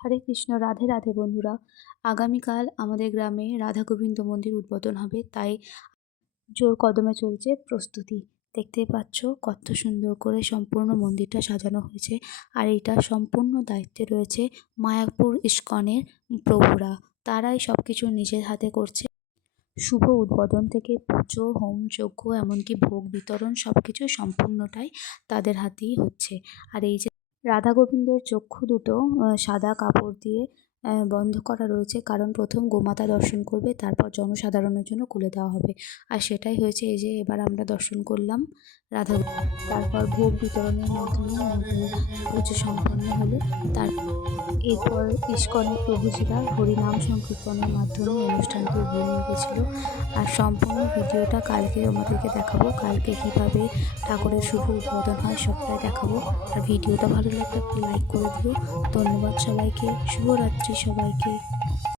হরে কৃষ্ণ, রাধে রাধে বন্ধুরা। আগামীকাল আমাদের গ্রামে রাধা গোবিন্দ মন্দির উদ্বোধন হবে, তাই জোর কদমে চলছে প্রস্তুতি। দেখতেই পাচ্ছ কত সুন্দর করে সম্পূর্ণ মন্দিরটা সাজানো হয়েছে। আর এইটা সম্পূর্ণ দায়িত্বে রয়েছে মায়াপুর ইস্কনের প্রভুরা। তারাই সব কিছু নিজের হাতে করছে। শুভ উদ্বোধন থেকে পুজো, হোম যজ্ঞ, এমনকি ভোগ বিতরণ সব কিছু সম্পূর্ণটাই তাদের হাতেই হচ্ছে। আর এই যে রাধা গোবিন্দের চক্ষু দুটো সাদা কাপড় দিয়ে বন্ধ করা রয়েছে, কারণ প্রথম গোমাতা দর্শন করবে, তারপর জনসাধারণের জন্য খুলে দেওয়া হবে। আর সেটাই হয়েছে। এই যে এবার আমরা দর্শন করলাম রাধা, তারপর ভোগ বিতরণের মাধ্যমে আমাদের পুজো সম্পন্ন হলো। এরপর ইস্কনের প্রভুজিরা হরিনাম সংকীর্তনের মাধ্যমে অনুষ্ঠানটি এগিয়ে নিয়ে গেছিলো। আর সম্পূর্ণ ভিডিওটা কালকে আমাদেরকে দেখাবো। কালকে কীভাবে ঠাকুরের শুভ উদ্বোধন হয় সবটাই দেখাবো। আর ভিডিওটা ভালো লাগলে একটু লাইক করে দিও। ধন্যবাদ সবাইকে। শুভরাত্রি সবাইকে।